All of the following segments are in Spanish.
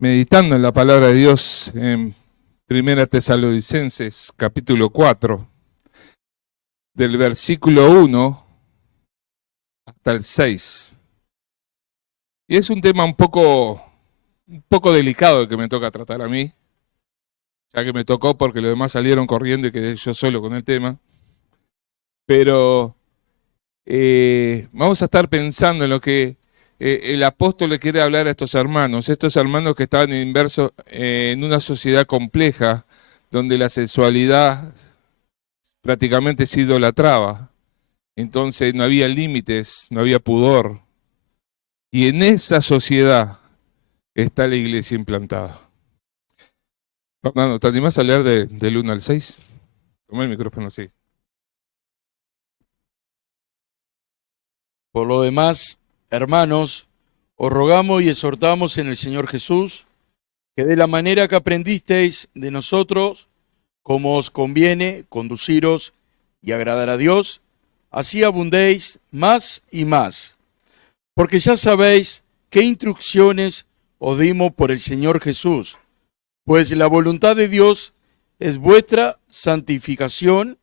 Meditando en la palabra de Dios en Primera Tesalonicenses, capítulo 4, del versículo 1 hasta el 6. Y es un tema un poco delicado el que me toca tratar a mí, ya que me tocó porque los demás salieron corriendo y quedé yo solo con el tema. Pero vamos a estar pensando en lo que el apóstol le quiere hablar a estos hermanos que estaban inmersos en una sociedad compleja, donde la sexualidad prácticamente se idolatraba. Entonces no había límites, no había pudor. Y en esa sociedad está la iglesia implantada. Fernando, ¿te animás a leer del 1 al 6? Toma el micrófono así. Por lo demás, hermanos, os rogamos y exhortamos en el Señor Jesús que de la manera que aprendisteis de nosotros, como os conviene conduciros y agradar a Dios, así abundéis más y más. Porque ya sabéis qué instrucciones os dimos por el Señor Jesús, pues la voluntad de Dios es vuestra santificación,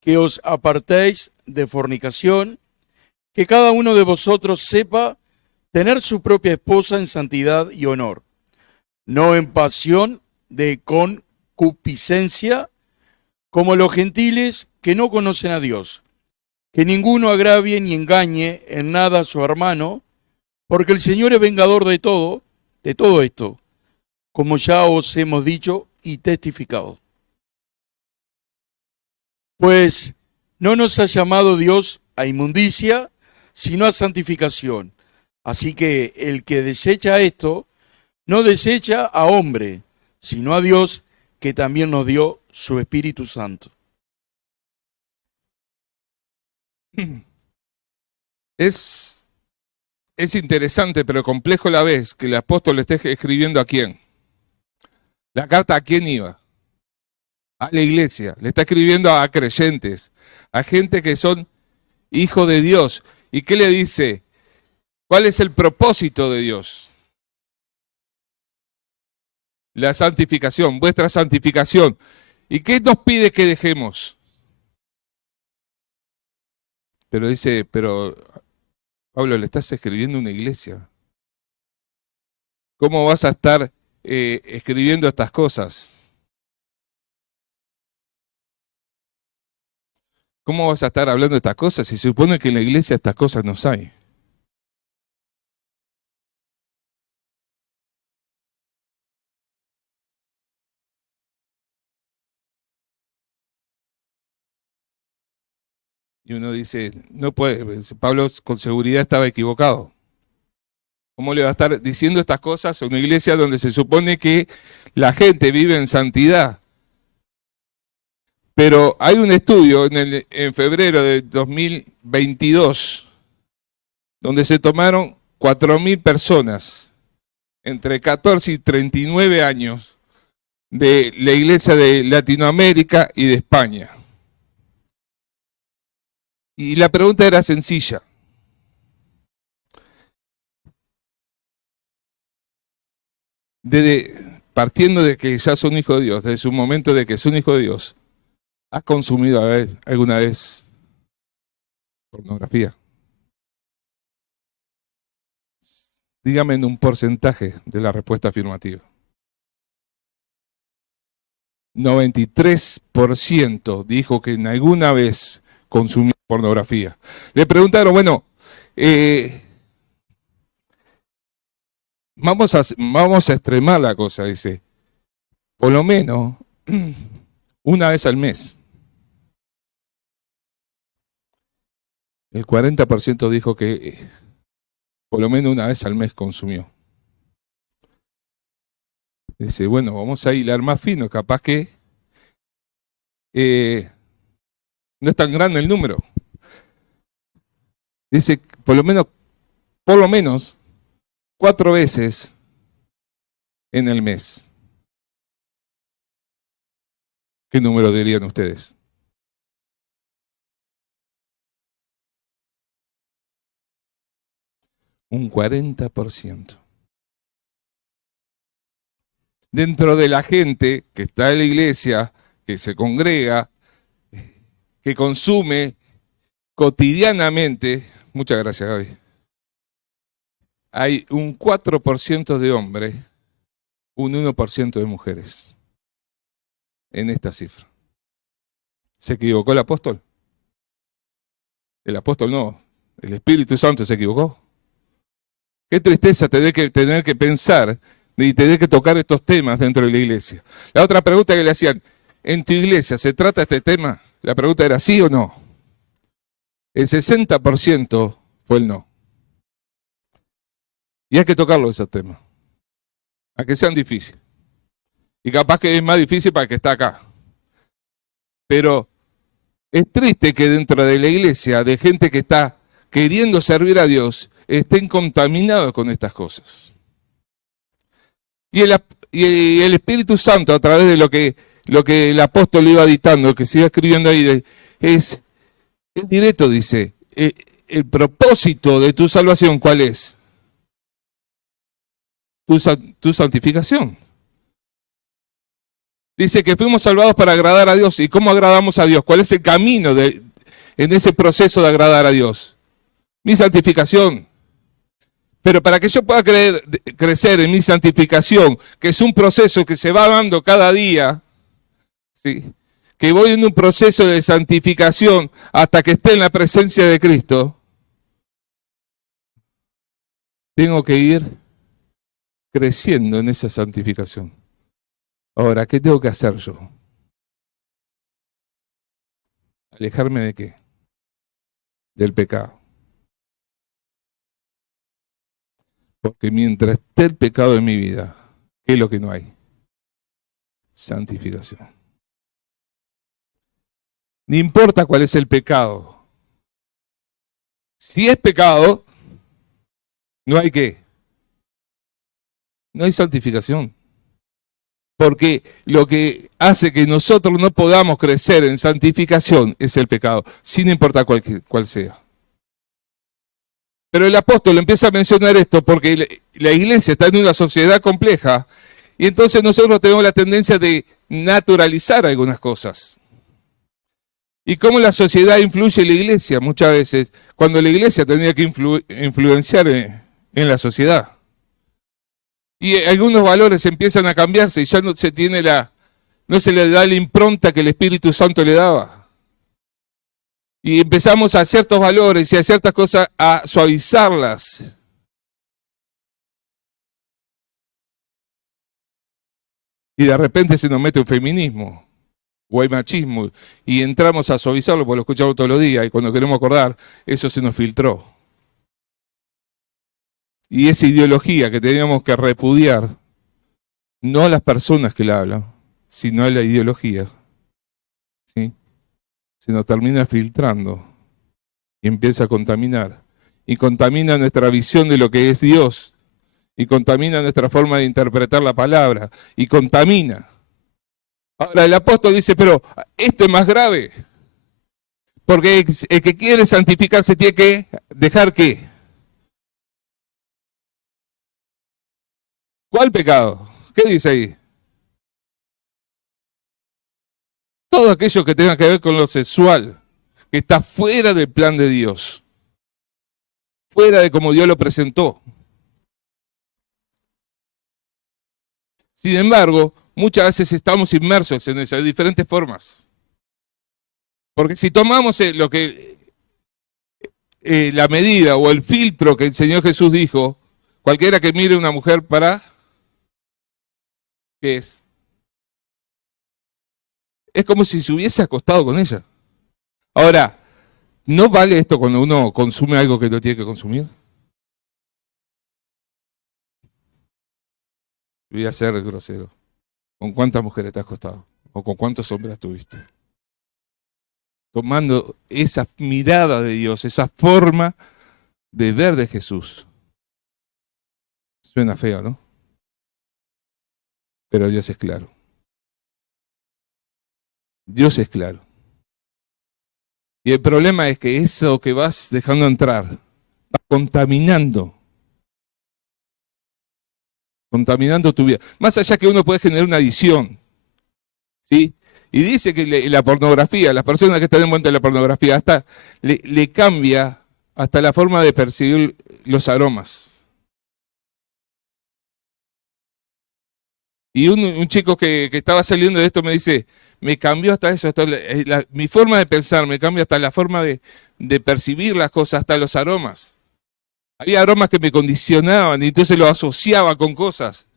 que os apartéis de fornicación, que cada uno de vosotros sepa tener su propia esposa en santidad y honor, no en pasión de concupiscencia, como los gentiles que no conocen a Dios. Que ninguno agravie ni engañe en nada a su hermano, porque el Señor es vengador de todo esto, como ya os hemos dicho y testificado. Pues no nos ha llamado Dios a inmundicia, sino a santificación. Así que el que desecha esto, no desecha a hombre, sino a Dios, que también nos dio su Espíritu Santo. Es, es interesante, pero complejo a la vez, que el apóstol le esté escribiendo a quién. La carta a quién iba. A la iglesia. Le está escribiendo a creyentes, a gente que son hijos de Dios. ¿Y qué le dice? ¿Cuál es el propósito de Dios? La santificación, vuestra santificación. ¿Y qué nos pide que dejemos? Pero dice, pero Pablo, le estás escribiendo a una iglesia. ¿Cómo vas a estar escribiendo estas cosas? ¿Cómo vas a estar hablando de estas cosas si se supone que en la iglesia estas cosas no hay? Y uno dice, no puede, Pablo con seguridad estaba equivocado. ¿Cómo le va a estar diciendo estas cosas a una iglesia donde se supone que la gente vive en santidad? Pero hay un estudio en febrero de 2022 donde se tomaron 4.000 personas entre 14 y 39 años de la iglesia de Latinoamérica y de España. Y la pregunta era sencilla. Partiendo de que ya son hijos de Dios, desde su momento de que son hijos de Dios, ¿has consumido alguna vez pornografía? Dígame en un porcentaje de la respuesta afirmativa. 93% dijo que en alguna vez consumió pornografía. Le preguntaron, bueno, eh, vamos a extremar la cosa, dice, por lo menos una vez al mes. El 40% dijo que por lo menos una vez al mes consumió. Dice, bueno, vamos a hilar más fino, capaz que no es tan grande el número. Dice, por lo menos 4 veces en el mes. ¿Qué número dirían ustedes? Un 40%. dentro de la gente que está en la iglesia, que se congrega, que consume cotidianamente, muchas gracias Gaby, hay un 4% de hombres, un 1% de mujeres en esta cifra. ¿Se equivocó el apóstol? El apóstol no, el Espíritu Santo se equivocó. Qué tristeza tener que pensar y tener que tocar estos temas dentro de la iglesia. La otra pregunta que le hacían, ¿en tu iglesia se trata este tema? La pregunta era ¿sí o no? El 60% fue el no. Y hay que tocarlo esos temas, a que sean difíciles. Y capaz que es más difícil para el que está acá. Pero es triste que dentro de la iglesia, de gente que está queriendo servir a Dios, estén contaminados con estas cosas. Y el Espíritu Santo, a través de lo que el apóstol iba dictando, que se iba escribiendo ahí, es directo, dice, el propósito de tu salvación, ¿cuál es? Tu santificación. Dice que fuimos salvados para agradar a Dios. ¿Y cómo agradamos a Dios? ¿Cuál es el camino en ese proceso de agradar a Dios? Mi santificación. Pero para que yo pueda crecer en mi santificación, que es un proceso que se va dando cada día, ¿sí? Que voy en un proceso de santificación hasta que esté en la presencia de Cristo, tengo que ir creciendo en esa santificación. Ahora, ¿qué tengo que hacer yo? ¿Alejarme de qué? Del pecado. Porque mientras esté el pecado en mi vida, ¿qué es lo que no hay? Santificación. No importa cuál es el pecado. Si es pecado, no hay qué. No hay santificación. Porque lo que hace que nosotros no podamos crecer en santificación es el pecado, sin importar cuál sea. Pero el apóstol empieza a mencionar esto porque la iglesia está en una sociedad compleja y entonces nosotros tenemos la tendencia de naturalizar algunas cosas. ¿Y cómo la sociedad influye en la iglesia? Muchas veces, cuando la iglesia tenía que influenciar en la sociedad. Y algunos valores empiezan a cambiarse y ya no se le da la impronta que el Espíritu Santo le daba. Y empezamos a ciertos valores y a ciertas cosas a suavizarlas. Y de repente se nos mete un feminismo o hay machismo y entramos a suavizarlo porque lo escuchamos todos los días y cuando queremos acordar, eso se nos filtró. Y esa ideología que teníamos que repudiar, no a las personas que la hablan, sino a la ideología, ¿sí? Se nos termina filtrando y empieza a contaminar. Y contamina nuestra visión de lo que es Dios. Y contamina nuestra forma de interpretar la palabra. Y contamina. Ahora el apóstol dice, pero esto es más grave. Porque el que quiere santificarse tiene que dejar ¿qué? ¿Cuál pecado? ¿Qué dice ahí? Todo aquello que tenga que ver con lo sexual, que está fuera del plan de Dios, fuera de como Dios lo presentó. Sin embargo, muchas veces estamos inmersos en esas diferentes formas. Porque si tomamos la medida o el filtro que el Señor Jesús dijo, cualquiera que mire a una mujer para, ¿qué es? Es como si se hubiese acostado con ella. Ahora, ¿no vale esto cuando uno consume algo que no tiene que consumir? Voy a ser grosero. ¿Con cuántas mujeres te has acostado? ¿O con cuántos hombres tuviste? Tomando esa mirada de Dios, esa forma de ver de Jesús. Suena feo, ¿no? Pero Dios es claro. Dios es claro. Y el problema es que eso que vas dejando entrar, va contaminando contaminando tu vida. Más allá que uno puede generar una adicción, ¿sí? Y dice que la pornografía, las personas que están envueltas en la pornografía, hasta le cambia hasta la forma de percibir los aromas. Y un chico que estaba saliendo de esto me dice, me cambió hasta eso, mi forma de pensar, me cambió hasta la forma de percibir las cosas, hasta los aromas. Había aromas que me condicionaban y entonces lo asociaba con cosas.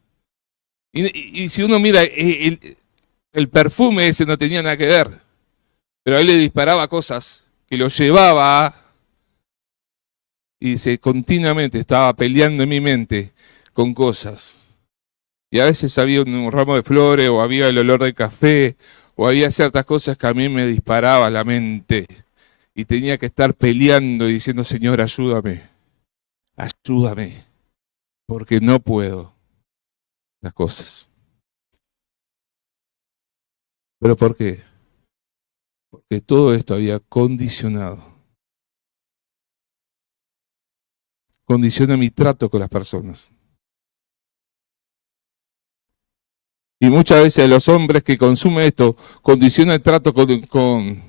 Y si uno mira, el perfume ese no tenía nada que ver, pero a él le disparaba cosas que lo llevaba y dice, continuamente estaba peleando en mi mente con cosas. Y a veces había un ramo de flores, o había el olor del café, o había ciertas cosas que a mí me disparaba la mente. Y tenía que estar peleando y diciendo, Señor, ayúdame, ayúdame, porque no puedo las cosas. ¿Pero por qué? Porque todo esto había condicionado. Condiciona mi trato con las personas. Y muchas veces los hombres que consumen esto condicionan el trato con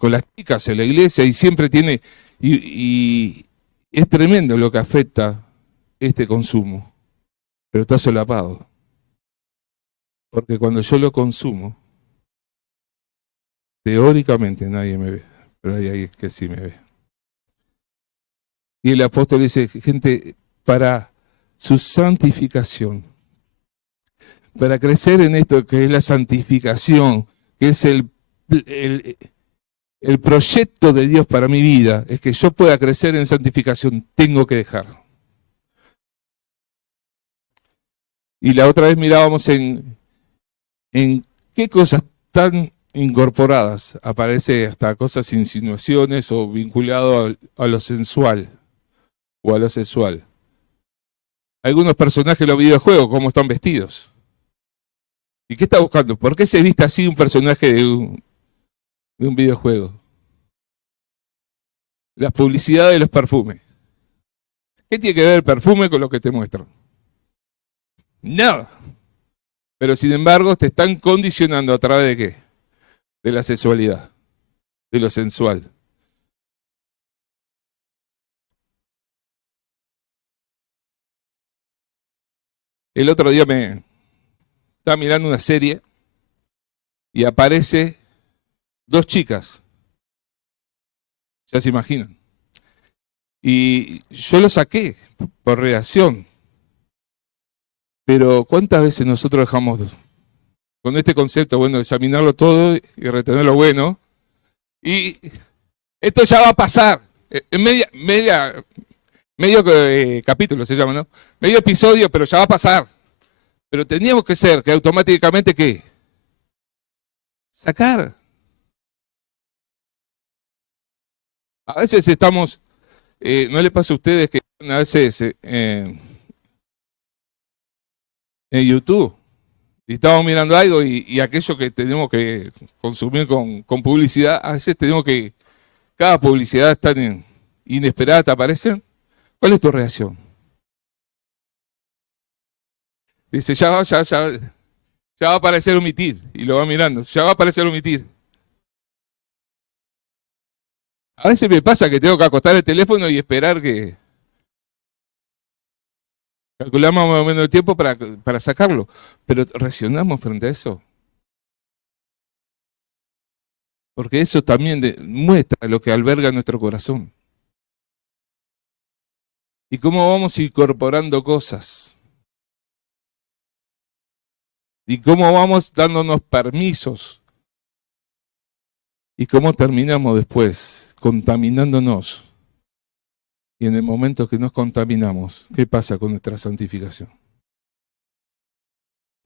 las chicas en la iglesia y siempre tiene, y es tremendo lo que afecta este consumo, pero está solapado. Porque cuando yo lo consumo, teóricamente nadie me ve, pero hay alguien que sí me ve. Y el apóstol dice, gente, para su santificación, para crecer en esto que es la santificación, que es el proyecto de Dios para mi vida, es que yo pueda crecer en santificación, tengo que dejarlo. Y la otra vez mirábamos en qué cosas tan incorporadas, aparece hasta cosas, insinuaciones o vinculado a lo sensual o a lo sexual. Algunos personajes de los videojuegos, cómo están vestidos. ¿Y qué está buscando? ¿Por qué se viste así un personaje de un videojuego? Las publicidades de los perfumes. ¿Qué tiene que ver el perfume con lo que te muestran? Nada. Pero sin embargo te están condicionando a través de ¿qué? De la sexualidad, de lo sensual. El otro día me estaba mirando una serie y aparece dos chicas. Ya se imaginan. Y yo lo saqué por reacción. Pero ¿cuántas veces nosotros dejamos con este concepto, bueno, examinarlo todo y retener lo bueno? Y esto ya va a pasar. En medio capítulo se llama, ¿no? Medio episodio, pero ya va a pasar. Pero teníamos que ser que automáticamente, ¿qué? Sacar. A veces estamos, ¿no le pasa a ustedes que a veces en YouTube y estamos mirando algo y aquello que tenemos que consumir con publicidad, a veces tenemos que, cada publicidad tan inesperada te aparece? ¿Cuál es tu reacción? Dice, ya va a aparecer omitir, y lo va mirando, ya va a aparecer omitir. A veces me pasa que tengo que acostar el teléfono y esperar que calculamos más o menos el tiempo para sacarlo, pero reaccionamos frente a eso. Porque eso también muestra lo que alberga nuestro corazón. Y cómo vamos incorporando cosas. Y cómo vamos dándonos permisos. Y cómo terminamos después contaminándonos. Y en el momento que nos contaminamos, ¿qué pasa con nuestra santificación?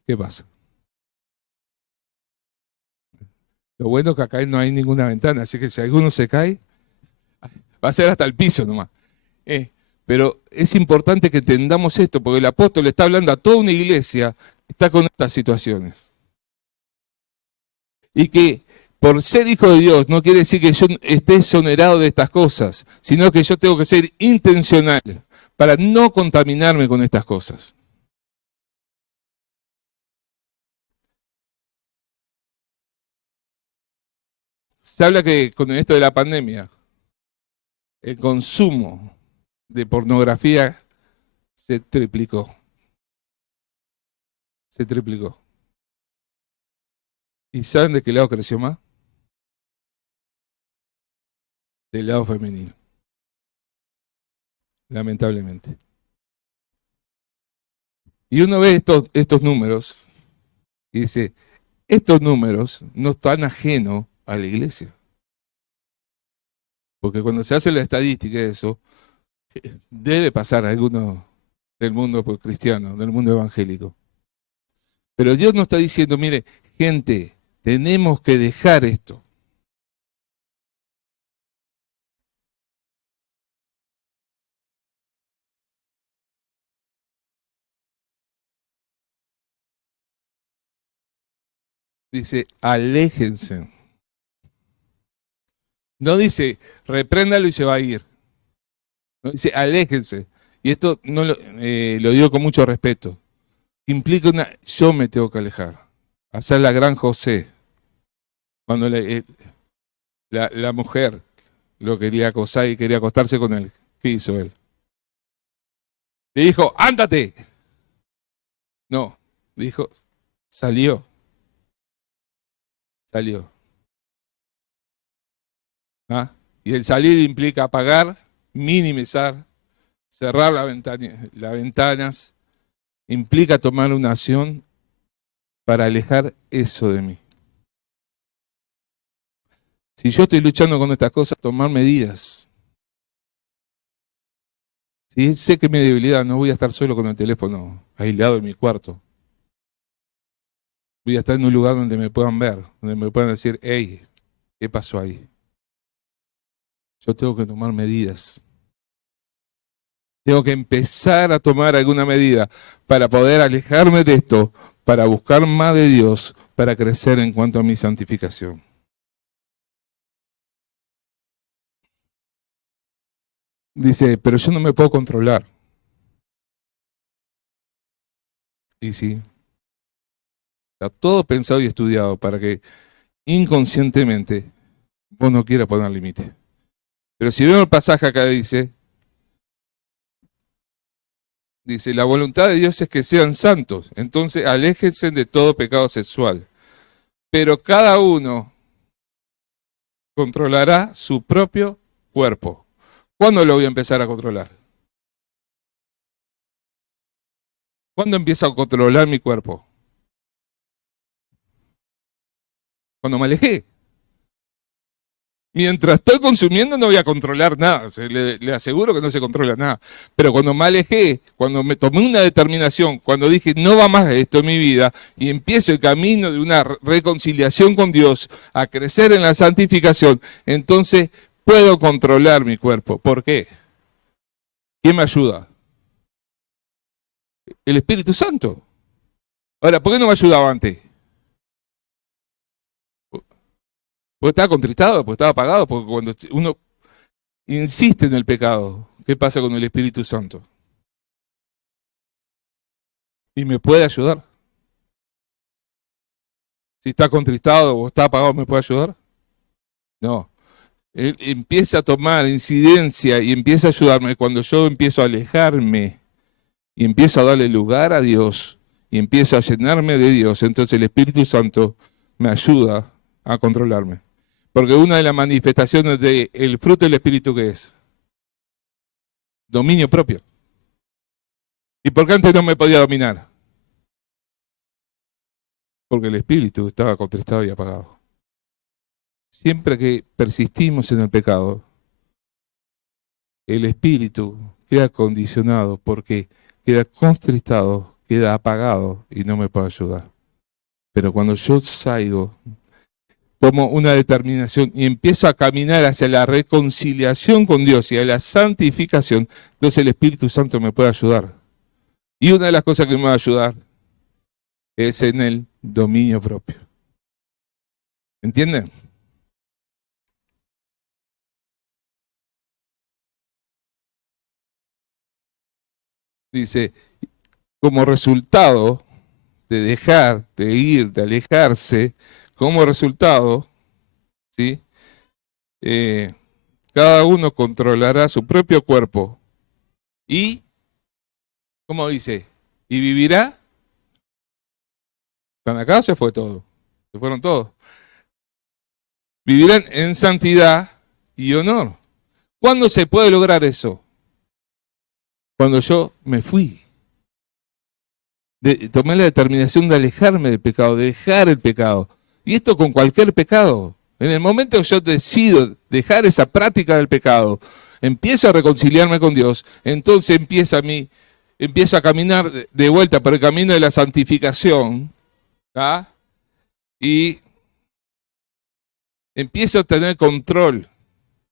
¿Qué pasa? Lo bueno es que acá no hay ninguna ventana, así que si alguno se cae, va a ser hasta el piso nomás. Pero es importante que entendamos esto, porque el apóstol le está hablando a toda una iglesia que está con estas situaciones. Y que por ser hijo de Dios no quiere decir que yo esté exonerado de estas cosas, sino que yo tengo que ser intencional para no contaminarme con estas cosas. Se habla que con esto de la pandemia, el consumo de pornografía se triplicó. Se triplicó. ¿Y saben de qué lado creció más? Del lado femenino. Lamentablemente. Y uno ve estos números y dice, estos números no están ajenos a la iglesia. Porque cuando se hace la estadística de eso, debe pasar a alguno del mundo cristiano, del mundo evangélico. Pero Dios nos está diciendo, mire, gente, tenemos que dejar esto. Dice, aléjense. No dice, repréndalo y se va a ir. No, dice, aléjense. Y esto no lo digo con mucho respeto. Implica yo me tengo que alejar. Hacer la gran José. Cuando la mujer lo quería acosar y quería acostarse con él. ¿Qué hizo él? Le dijo, ándate. No, dijo, salió. Salió. ¿Ah? Y el salir implica apagar, minimizar, cerrar las ventanas, implica tomar una acción para alejar eso de mí. Si yo estoy luchando con estas cosas, tomar medidas. Si sé que mi debilidad, no voy a estar solo con el teléfono aislado en mi cuarto. Voy a estar en un lugar donde me puedan ver, donde me puedan decir, hey, ¿qué pasó ahí? Yo tengo que tomar medidas. Tengo que empezar a tomar alguna medida para poder alejarme de esto, para buscar más de Dios, para crecer en cuanto a mi santificación. Dice, pero yo no me puedo controlar. Y sí, está todo pensado y estudiado para que inconscientemente vos no quieras poner límite. Pero si vemos el pasaje acá dice, la voluntad de Dios es que sean santos, entonces aléjense de todo pecado sexual. Pero cada uno controlará su propio cuerpo. ¿Cuándo lo voy a empezar a controlar? ¿Cuándo empiezo a controlar mi cuerpo? Cuando me alejé. Mientras estoy consumiendo no voy a controlar nada, le aseguro que no se controla nada. Pero cuando me alejé, cuando me tomé una determinación, cuando dije no va más esto en mi vida y empiezo el camino de una reconciliación con Dios, a crecer en la santificación, entonces puedo controlar mi cuerpo. ¿Por qué? ¿Quién me ayuda? El Espíritu Santo. Ahora, ¿por qué no me ayudaba antes? Porque estaba contritado, porque estaba apagado, porque cuando uno insiste en el pecado, ¿qué pasa con el Espíritu Santo? Y me puede ayudar. Si está contristado o está apagado, ¿me puede ayudar? No. Él empieza a tomar incidencia y empieza a ayudarme cuando yo empiezo a alejarme y empiezo a darle lugar a Dios y empiezo a llenarme de Dios. Entonces el Espíritu Santo me ayuda a controlarme. Porque una de las manifestaciones del fruto del Espíritu, ¿qué es? Dominio propio. ¿Y por qué antes no me podía dominar? Porque el Espíritu estaba contristado y apagado. Siempre que persistimos en el pecado, el Espíritu queda condicionado porque queda contristado, queda apagado y no me puede ayudar. Pero cuando yo salgo, tomo una determinación y empiezo a caminar hacia la reconciliación con Dios y a la santificación, entonces el Espíritu Santo me puede ayudar. Y una de las cosas que me va a ayudar es en el dominio propio. ¿Entienden? dice, como resultado de dejar, de ir, de alejarse, como resultado, ¿sí? Cada uno controlará su propio cuerpo y, ¿cómo dice? ¿Y vivirá? ¿Están acá? Se fue todo. Se fueron todos. Vivirán en santidad y honor. ¿Cuándo se puede lograr eso? Cuando yo me fui. Tomé la determinación de alejarme del pecado, de dejar el pecado. Y esto con cualquier pecado. En el momento que yo decido dejar esa práctica del pecado, empiezo a reconciliarme con Dios, entonces empiezo a caminar de vuelta por el camino de la santificación, ¿tá? Y empiezo a tener control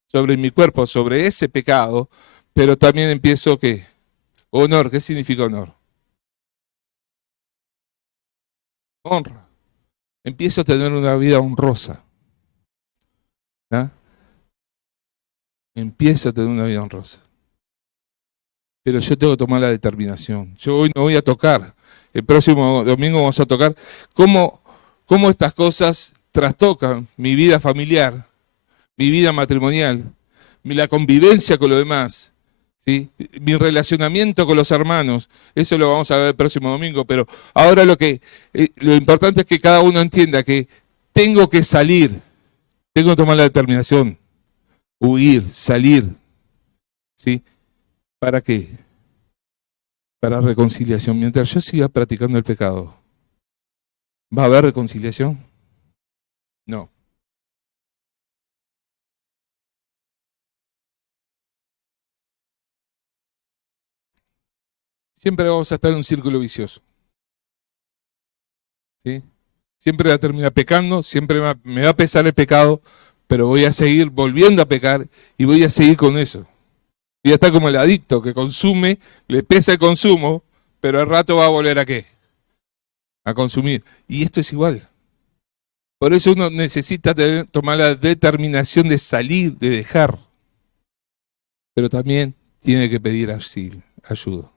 sobre mi cuerpo, sobre ese pecado, pero también empiezo, ¿qué? Honor. ¿Qué significa honor? Honra. Empiezo a tener una vida honrosa. ¿Ah? Empiezo a tener una vida honrosa. Pero yo tengo que tomar la determinación. Yo hoy no voy a tocar. El próximo domingo vamos a tocar cómo estas cosas trastocan mi vida familiar, mi vida matrimonial, la convivencia con los demás, ¿sí? Mi relacionamiento con los hermanos. Eso lo vamos a ver el próximo domingo. Pero ahora lo importante es que cada uno entienda que tengo que salir. Tengo que tomar la determinación, huir, salir, ¿sí? ¿Para qué? Para reconciliación. Mientras yo siga practicando el pecado, ¿va a haber reconciliación? No. Siempre vamos a estar en un círculo vicioso, ¿sí? Siempre voy a terminar pecando, siempre me va a pesar el pecado, pero voy a seguir volviendo a pecar y voy a seguir con eso. Voy a estar como el adicto que consume, le pesa el consumo, pero al rato va a volver ¿a qué? A consumir. Y esto es igual. Por eso uno necesita tomar la determinación de salir, de dejar. Pero también tiene que pedir ayuda.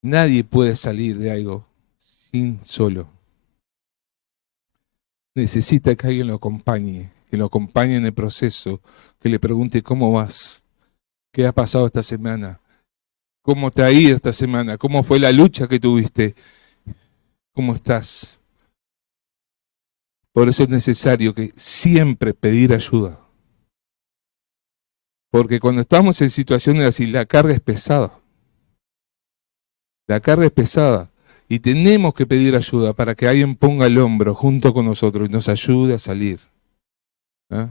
Nadie puede salir de algo sin solo. Necesita que alguien lo acompañe, que lo acompañe en el proceso, que le pregunte cómo vas, qué ha pasado esta semana, cómo te ha ido esta semana, cómo fue la lucha que tuviste, cómo estás. Por eso es necesario que siempre pedir ayuda. Porque cuando estamos en situaciones así, la carga es pesada. La carga es pesada. Y tenemos que pedir ayuda para que alguien ponga el hombro junto con nosotros y nos ayude a salir. ¿Ah?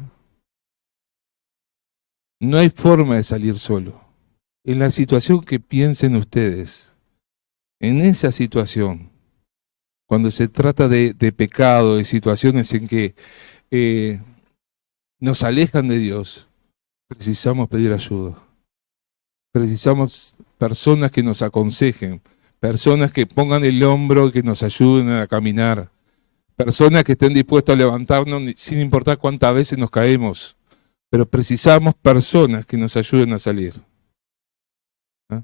No hay forma de salir solo. En la situación que piensen ustedes, en esa situación, cuando se trata de pecado, de situaciones en que nos alejan de Dios, precisamos pedir ayuda. Precisamos personas que nos aconsejen, personas que pongan el hombro y que nos ayuden a caminar, personas que estén dispuestas a levantarnos sin importar cuántas veces nos caemos, pero precisamos personas que nos ayuden a salir. ¿Ah?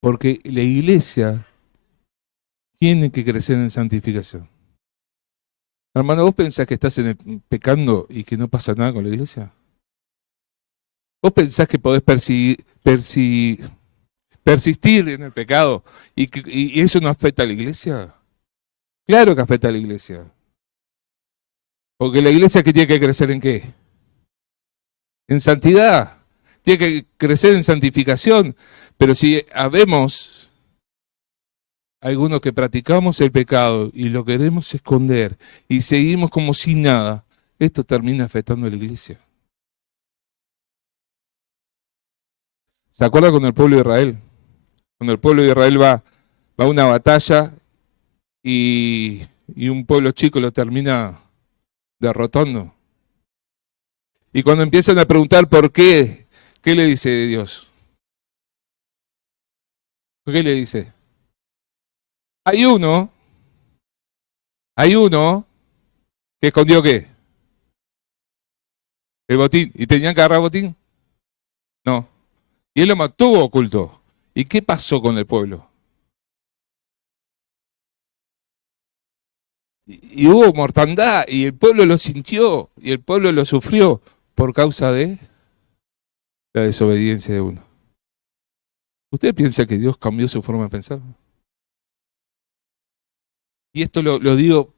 Porque la iglesia tiene que crecer en santificación. Hermano, ¿vos pensás que estás pecando y que no pasa nada con la iglesia? ¿Vos pensás que podés persistir en el pecado y eso no afecta a la iglesia? Claro que afecta a la iglesia. Porque la iglesia que tiene que crecer ¿en qué? En santidad. Tiene que crecer en santificación. Pero si habemos algunos que practicamos el pecado y lo queremos esconder y seguimos como si nada, esto termina afectando a la iglesia. ¿Se acuerdan con el pueblo de Israel? Cuando el pueblo de Israel va a una batalla y un pueblo chico lo termina derrotando. Y cuando empiezan a preguntar por qué, ¿qué le dice Dios? ¿Qué le dice? Hay uno que escondió ¿qué? El botín. ¿Y tenían que agarrar botín? No. Y él lo mantuvo oculto. ¿Y qué pasó con el pueblo? Y hubo mortandad, y el pueblo lo sintió, y el pueblo lo sufrió por causa de la desobediencia de uno. ¿Usted piensa que Dios cambió su forma de pensar? Y esto lo digo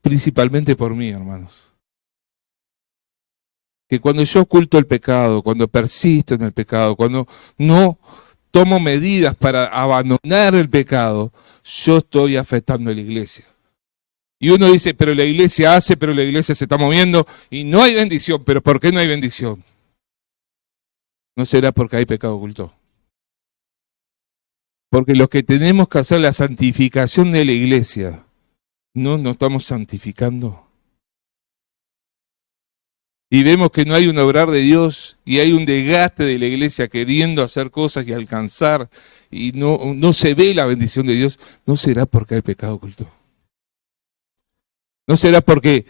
principalmente por mí, hermanos. Que cuando yo oculto el pecado, cuando persisto en el pecado, cuando no tomo medidas para abandonar el pecado, yo estoy afectando a la iglesia. Y uno dice, pero la iglesia hace, pero la iglesia se está moviendo y no hay bendición. ¿Pero por qué no hay bendición? ¿No será porque hay pecado oculto? Porque lo que tenemos que hacer, la santificación de la iglesia, no nos estamos santificando. Y vemos que no hay un obrar de Dios y hay un desgaste de la iglesia queriendo hacer cosas y alcanzar y no se ve la bendición de Dios. ¿No será porque hay pecado oculto? ¿No será porque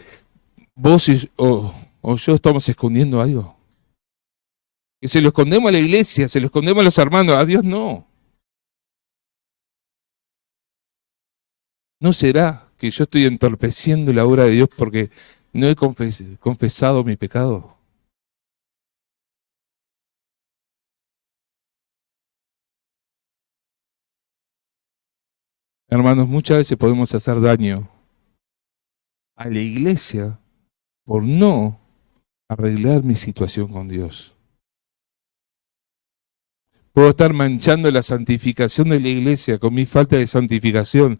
vos o yo estamos escondiendo algo? Que se lo escondemos a la iglesia, se lo escondemos a los hermanos, a Dios no. ¿No será que yo estoy entorpeciendo la obra de Dios porque no he confesado mi pecado? Hermanos, muchas veces podemos hacer daño a la iglesia por no arreglar mi situación con Dios. Puedo estar manchando la santificación de la iglesia con mi falta de santificación,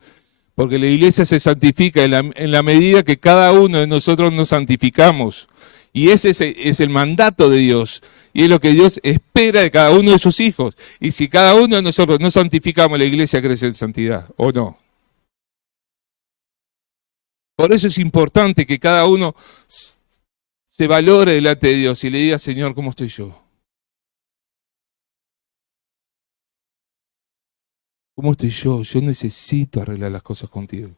porque la iglesia se santifica en la medida que cada uno de nosotros nos santificamos. Y ese es el mandato de Dios. Y es lo que Dios espera de cada uno de sus hijos. Y si cada uno de nosotros nos santificamos, la iglesia crece en santidad, ¿o no? Por eso es importante que cada uno se valore delante de Dios y le diga, Señor, ¿cómo estoy yo? ¿Cómo estoy yo? Yo necesito arreglar las cosas contigo.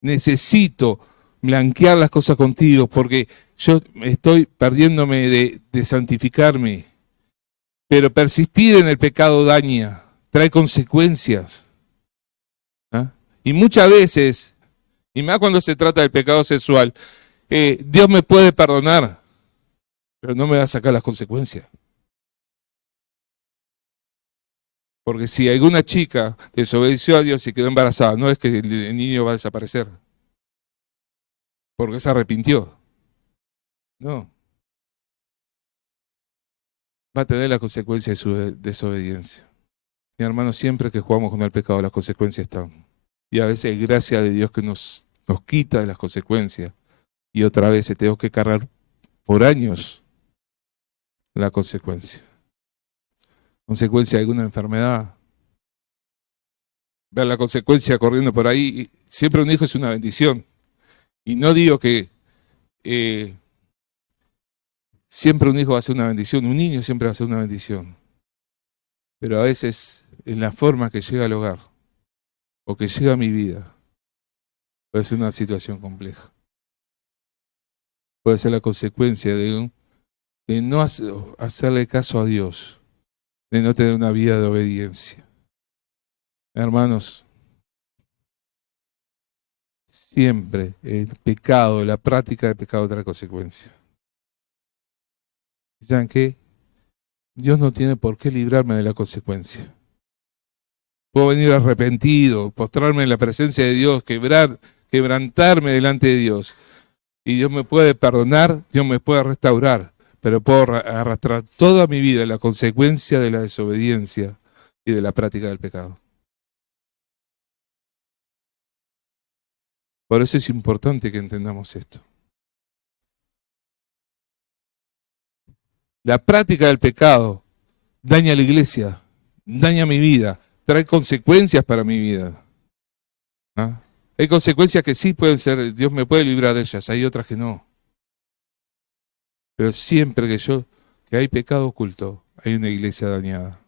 Necesito blanquear las cosas contigo porque yo estoy perdiéndome de santificarme. Pero persistir en el pecado daña, trae consecuencias. ¿Ah? Y muchas veces, y más cuando se trata del pecado sexual, Dios me puede perdonar, pero no me va a sacar las consecuencias. Porque si alguna chica desobedeció a Dios y quedó embarazada, no es que el niño va a desaparecer, porque se arrepintió. No, va a tener la consecuencia de su desobediencia. Mi hermano, siempre que jugamos con el pecado, las consecuencias están. Y a veces es gracia de Dios que nos quita de las consecuencias. Y otra vez tenemos que cargar por años la consecuencia. Consecuencia de alguna enfermedad. Ver la consecuencia corriendo por ahí. Siempre un hijo es una bendición. Y no digo que siempre un hijo va a ser una bendición. Un niño siempre va a ser una bendición. Pero a veces en la forma que llega al hogar o que llega a mi vida puede ser una situación compleja. Puede ser la consecuencia de no hacerle caso a Dios, de no tener una vida de obediencia. Hermanos, siempre el pecado, la práctica del pecado trae consecuencias. ¿Saben qué? Dios no tiene por qué librarme de la consecuencia. Puedo venir arrepentido, postrarme en la presencia de Dios, quebrantarme delante de Dios. Y Dios me puede perdonar, Dios me puede restaurar, pero puedo arrastrar toda mi vida la consecuencia de la desobediencia y de la práctica del pecado. Por eso es importante que entendamos esto. La práctica del pecado daña a la iglesia, daña mi vida, trae consecuencias para mi vida. ¿Ah? Hay consecuencias que sí pueden ser, Dios me puede librar de ellas, hay otras que no. Pero siempre que hay pecado oculto, hay una iglesia dañada.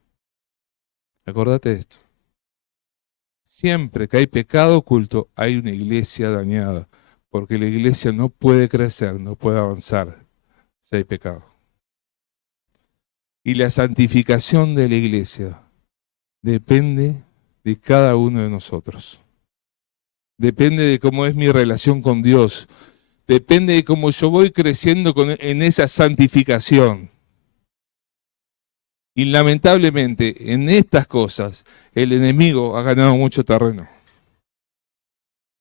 Acordate de esto. Siempre que hay pecado oculto, hay una iglesia dañada. Porque la iglesia no puede crecer, no puede avanzar si hay pecado. Y la santificación de la iglesia depende de cada uno de nosotros. Depende de cómo es mi relación con Dios. Depende de cómo yo voy creciendo en esa santificación. Y lamentablemente, en estas cosas, el enemigo ha ganado mucho terreno.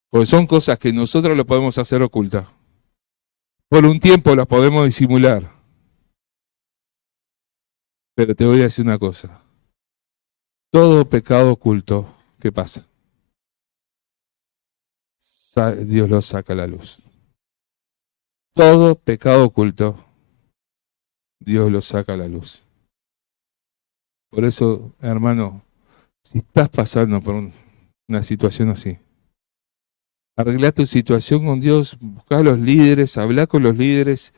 Porque son cosas que nosotros lo podemos hacer ocultas. Por un tiempo las podemos disimular. Pero te voy a decir una cosa. Todo pecado oculto, ¿qué pasa? Dios lo saca a la luz. Todo pecado oculto, Dios lo saca a la luz. Por eso, hermano, si estás pasando por una situación así, arregla tu situación con Dios, busca a los líderes, habla con los líderes,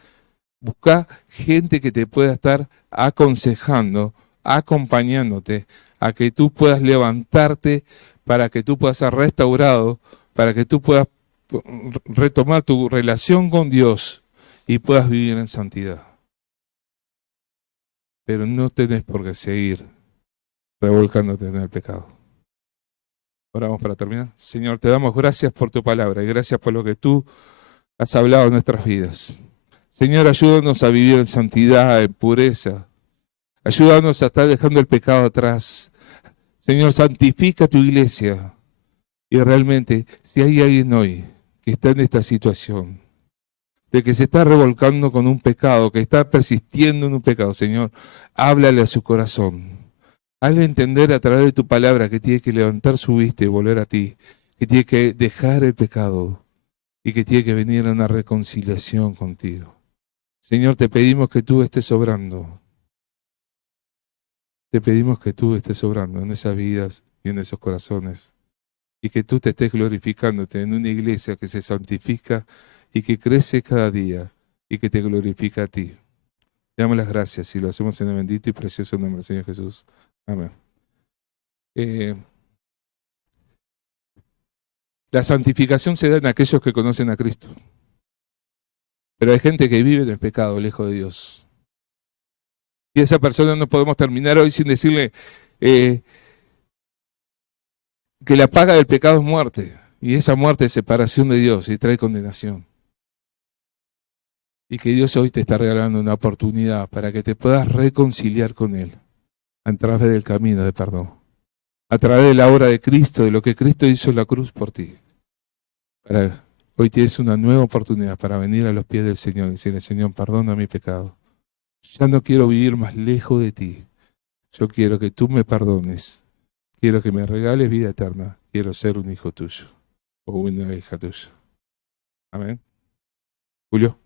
busca gente que te pueda estar aconsejando, acompañándote, a que tú puedas levantarte, para que tú puedas ser restaurado, para que tú puedas retomar tu relación con Dios y puedas vivir en santidad. Pero no tenés por qué seguir revolcándote en el pecado. Oramos para terminar. Señor, te damos gracias por tu palabra y gracias por lo que tú has hablado en nuestras vidas. Señor, ayúdanos a vivir en santidad, en pureza. Ayúdanos a estar dejando el pecado atrás. Señor, santifica tu iglesia. Y realmente, si hay alguien hoy que está en esta situación, de que se está revolcando con un pecado, que está persistiendo en un pecado, Señor, háblale a su corazón. Hazle entender a través de tu palabra que tiene que levantar su vista y volver a ti, que tiene que dejar el pecado y que tiene que venir a una reconciliación contigo. Señor, te pedimos que tú estés obrando. Te pedimos que tú estés obrando en esas vidas y en esos corazones. Y que tú te estés glorificándote en una iglesia que se santifica y que crece cada día y que te glorifica a ti. Te damos las gracias y lo hacemos en el bendito y precioso nombre del Señor Jesús. Amén. La santificación se da en aquellos que conocen a Cristo. Pero hay gente que vive en el pecado, lejos de Dios. Y esa persona no podemos terminar hoy sin decirle que la paga del pecado es muerte. Y esa muerte es separación de Dios y trae condenación. Y que Dios hoy te está regalando una oportunidad para que te puedas reconciliar con Él a través del camino de perdón. A través de la obra de Cristo, de lo que Cristo hizo en la cruz por ti. Hoy tienes una nueva oportunidad para venir a los pies del Señor y decirle, Señor, perdona mi pecado. Ya no quiero vivir más lejos de ti. Yo quiero que tú me perdones. Quiero que me regales vida eterna. Quiero ser un hijo tuyo o una hija tuya. Amén. Julio.